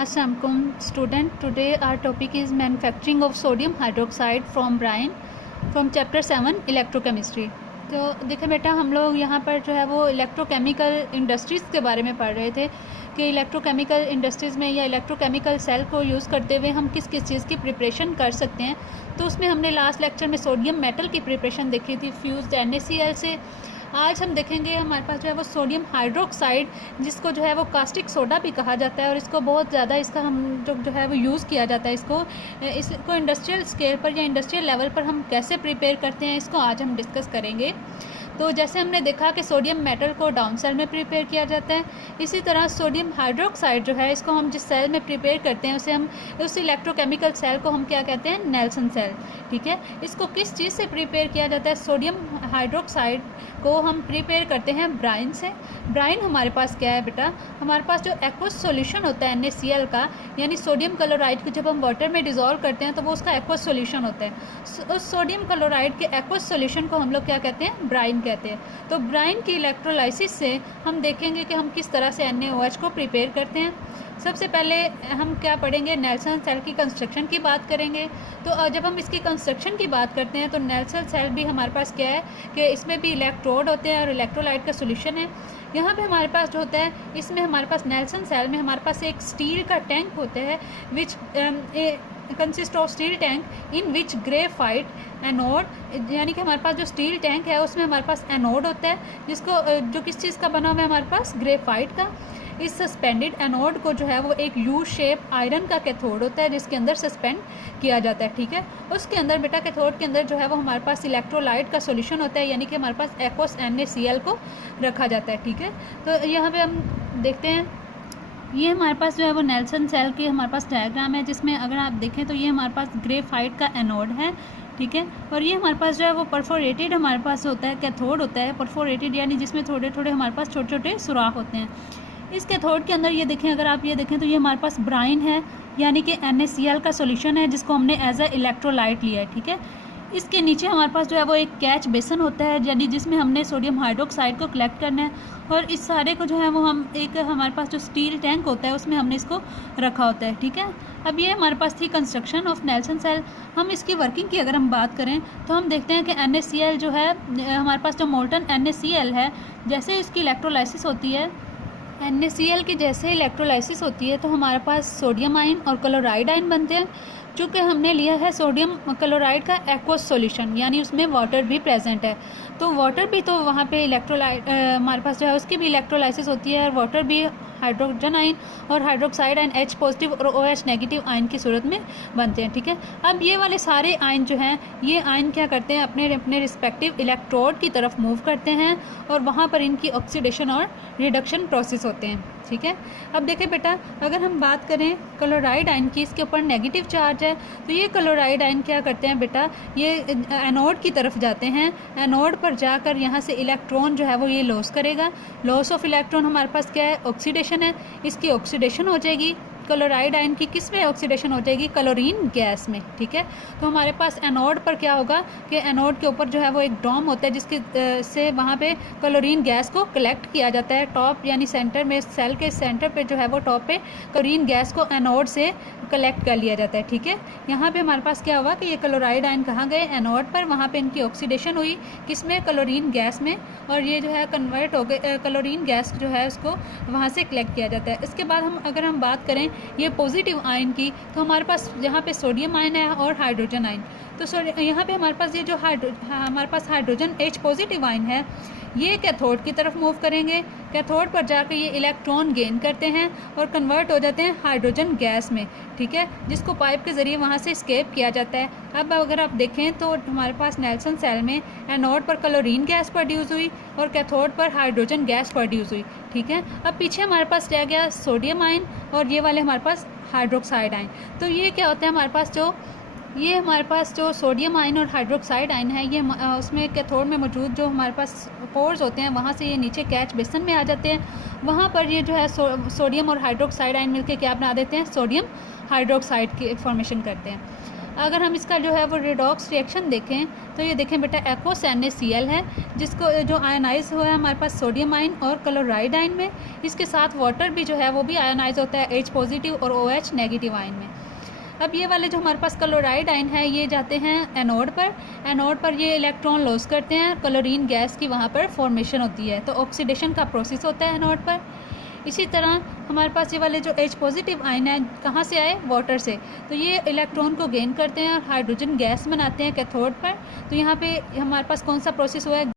Assalamualaikum student. Today our topic is manufacturing of sodium hydroxide from brine from chapter 7 electrochemistry. तो देखें बेटा, हम लोग यहाँ पर जो है वो इलेक्ट्रोकेमिकल इंडस्ट्रीज़ के बारे में पढ़ रहे थे कि इलेक्ट्रोकेमिकल इंडस्ट्रीज़ में या इलेक्ट्रोकेमिकल सेल को यूज़ करते हुए हम किस किस चीज़ की प्रिपरेशन कर सकते हैं। तो उसमें हमने लास्ट लेक्चर में सोडियम मेटल की प्रिपरेशन देखी थी फ्यूज्ड NaCl से। आज हम देखेंगे हमारे पास जो है वो सोडियम हाइड्रोक्साइड, जिसको जो है वो कास्टिक सोडा भी कहा जाता है, और इसको बहुत ज़्यादा इसका हम जो है वो यूज़ किया जाता है। इसको इंडस्ट्रियल स्केल पर या इंडस्ट्रियल लेवल पर हम कैसे प्रिपेयर करते हैं, इसको आज हम डिस्कस करेंगे। तो जैसे हमने देखा कि सोडियम मेटल को डाउन सेल में प्रिपेयर किया जाता है, इसी तरह सोडियम हाइड्रोक्साइड जो है इसको हम जिस सेल में प्रिपेयर करते हैं उसे हम उस इलेक्ट्रोकेमिकल सेल को हम क्या कहते हैं, नेल्सन सेल। ठीक है, इसको किस चीज़ से प्रिपेयर किया जाता है? सोडियम हाइड्रोक्साइड को हम प्रिपेयर करते हैं ब्राइन से। ब्राइन हमारे पास क्या है बेटा? हमारे पास जो एक्वस सॉल्यूशन होता है NaCl का, यानी सोडियम क्लोराइड को जब हम वाटर में डिज़ोल्व करते हैं तो वो उसका एक्वस सॉल्यूशन होता है। उस सोडियम क्लोराइड के एक्वस सॉल्यूशन को हम लोग क्या कहते हैं? ब्राइन कहते हैं। तो ब्राइन की इलेक्ट्रोलाइसिस से हम देखेंगे कि हम किस तरह से NaOH को प्रिपेयर करते हैं। सबसे पहले हम क्या पढ़ेंगे? नेल्सन सेल की कंस्ट्रक्शन की बात करेंगे। तो जब हम इसकी कंस्ट्रक्शन की बात करते हैं तो नेल्सन सेल भी हमारे पास क्या है कि इसमें भी इलेक्ट्रोड होते हैं और इलेक्ट्रोलाइट का सॉल्यूशन है। यहाँ पे हमारे पास जो होता है, इसमें हमारे पास नेल्सन सेल में हमारे पास एक स्टील का टैंक होता है which consist of steel tank in which graphite anode, यानी कि हमारे पास जो स्टील टैंक है उसमें हमारे पास एनोड होता है, जिसको जो किस चीज़ का बना हुआ है हमारे पास? ग्रेफाइट का। इस सस्पेंडेड एनोड को जो है वो एक यू शेप आयरन का कैथोड होता है जिसके अंदर सस्पेंड किया जाता है। ठीक है, उसके अंदर बेटा कैथोड के अंदर जो है वो हमारे पास इलेक्ट्रोलाइट का सॉल्यूशन होता है, यानी कि हमारे पास एक्वस NaCl को रखा जाता है। ठीक है, तो यहाँ पे हम देखते हैं, ये हमारे पास जो है वो नेल्सन सेल की हमारे पास डायग्राम है, जिसमें अगर आप देखें तो ये हमारे पास ग्रेफाइट का एनोड है। ठीक है, और ये हमारे पास जो है वो परफोरेटेड हमारे पास होता है, कैथोड होता है परफोरेटेड, यानी जिसमें थोड़े थोड़े हमारे पास छोटे छोटे सुराख होते हैं। इस कैथोड के अंदर ये देखें, अगर आप ये देखें तो ये हमारे पास ब्राइन है, यानी कि NaCl का सॉल्यूशन है जिसको हमने एज अ इलेक्ट्रोलाइट लिया है। ठीक है, इसके नीचे हमारे पास जो है वो एक कैच बेसन होता है, यानी जिसमें हमने सोडियम हाइड्रोक्साइड को कलेक्ट करना है, और इस सारे को जो है वो हम एक हमारे पास जो स्टील टैंक होता है उसमें हमने इसको रखा होता है। ठीक है, अब ये हमारे पास थी कंस्ट्रक्शन ऑफ नेल्सन सेल। हम इसकी वर्किंग की अगर हम बात करें तो हम देखते हैं कि NaCl जो है हमारे पास जो मोल्टन NaCl है, जैसे इसकी इलेक्ट्रोलाइसिस होती है, NaCl की जैसे इलेक्ट्रोलाइसिस होती है तो हमारे पास सोडियम आयन और क्लोराइड आयन बनते हैं। चूँकि हमने लिया है सोडियम क्लोराइड का एक्वस सॉल्यूशन, यानी उसमें वाटर भी प्रेजेंट है, तो वाटर भी तो वहाँ पे इलेक्ट्रोलाइट हमारे पास जो है उसकी भी इलेक्ट्रोलाइसिस होती है, और वाटर भी हाइड्रोजन आयन और हाइड्रोक्साइड आयन H पॉजिटिव और OH नेगेटिव आयन की सूरत में बनते हैं। ठीक है, अब ये वाले सारे आयन जो हैं, ये आयन क्या करते हैं? अपने अपने रिस्पेक्टिव इलेक्ट्रोड की तरफ मूव करते हैं और वहाँ पर इनकी ऑक्सीडेशन और रिडक्शन प्रोसेस होते हैं। ठीक है, अब देखें बेटा, अगर हम बात करें क्लोराइड आयन की, इसके ऊपर नेगेटिव चार्ज है, तो ये क्लोराइड आयन क्या करते हैं बेटा? ये एनोड की तरफ जाते हैं, एनोड पर जाकर यहाँ से इलेक्ट्रॉन जो है वो ये लॉस करेगा। लॉस ऑफ इलेक्ट्रॉन हमारे पास क्या है? ऑक्सीडेशन है। इसकी ऑक्सीडेशन हो जाएगी, क्लोराइड आयन की किस में ऑक्सीडेशन हो जाएगी? क्लोरीन गैस में। ठीक है, तो हमारे पास एनोड पर क्या होगा कि एनोड के ऊपर जो है वो एक डोम होता है जिसके से वहाँ पे क्लोरीन गैस को कलेक्ट किया जाता है। टॉप यानी सेंटर में, सेल के सेंटर पे जो है वो टॉप पे क्लोरीन गैस को एनोड से कलेक्ट कर लिया जाता है। ठीक है, यहाँ पे हमारे पास क्या हुआ कि ये क्लोराइड आयन कहाँ गए? एनोड पर, वहाँ पे इनकी ऑक्सीडेशन हुई किसमें? क्लोरीन गैस में, और ये जो है कन्वर्ट हो गए, क्लोरीन गैस जो है उसको वहाँ से कलेक्ट किया जाता है। इसके बाद अगर हम बात करें ये पॉजिटिव आयन की, तो हमारे पास यहाँ पे सोडियम आयन है और हाइड्रोजन आयन। तो यहाँ पे हमारे पास ये जो हमारे पास हाइड्रोजन H पॉजिटिव आयन है, ये कैथोड की तरफ मूव करेंगे, कैथोड पर जाकर ये इलेक्ट्रॉन गेन करते हैं और कन्वर्ट हो जाते हैं हाइड्रोजन गैस में। ठीक है, जिसको पाइप के ज़रिए वहाँ से स्केप किया जाता है। अब अगर आप देखें तो हमारे पास नेल्सन सेल में एनोड पर क्लोरीन गैस प्रोड्यूस हुई और कैथोड पर हाइड्रोजन गैस प्रोड्यूस हुई। ठीक है, अब पीछे हमारे पास रह गया सोडियम आयन और ये वाले हमारे पास हाइड्रोक्साइड आयन। तो ये क्या होता है हमारे पास जो सोडियम आयन और हाइड्रोक्साइड आयन है, ये उसमें कैथोड में मौजूद जो हमारे पास पोर्स होते हैं वहाँ से ये नीचे कैच बेसन में आ जाते हैं। वहाँ पर ये जो है सोडियम और हाइड्रोक्साइड आयन मिलके क्या बना देते हैं? सोडियम हाइड्रोक्साइड की फॉर्मेशन करते हैं। अगर हम इसका जो है वो रिडॉक्स रिएक्शन देखें तो ये देखें बेटा EcoNaCl है, जिसको जो आयनाइज हुआ है हमारे पास सोडियम आयन और क्लोराइड आयन में। इसके साथ वाटर भी जो है वो भी आयनाइज होता है H पॉजिटिव और OH नेगेटिव आयन में। अब ये वाले जो हमारे पास क्लोराइड आयन है ये जाते हैं एनोड पर। एनोड पर ये इलेक्ट्रॉन लॉस करते हैं, क्लोरीन गैस की वहाँ पर फॉर्मेशन होती है, तो ऑक्सीडेशन का प्रोसेस होता है एनोड पर। इसी तरह हमारे पास ये वाले जो H पॉजिटिव आयन है कहाँ से आए, वाटर से, तो ये इलेक्ट्रॉन को गेन करते हैं और हाइड्रोजन गैस बनाते हैं कैथोड पर। तो यहाँ पे हमारे पास कौन सा प्रोसेस हुआ है,